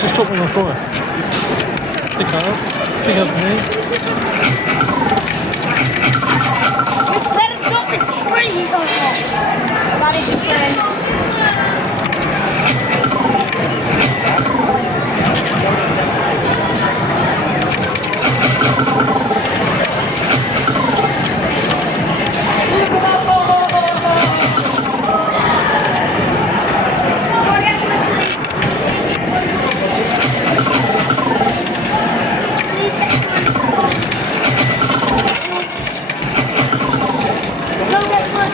Just drop on the floor. Pick up. Pick up me. That is not the tree. That is the tree. No, that's not.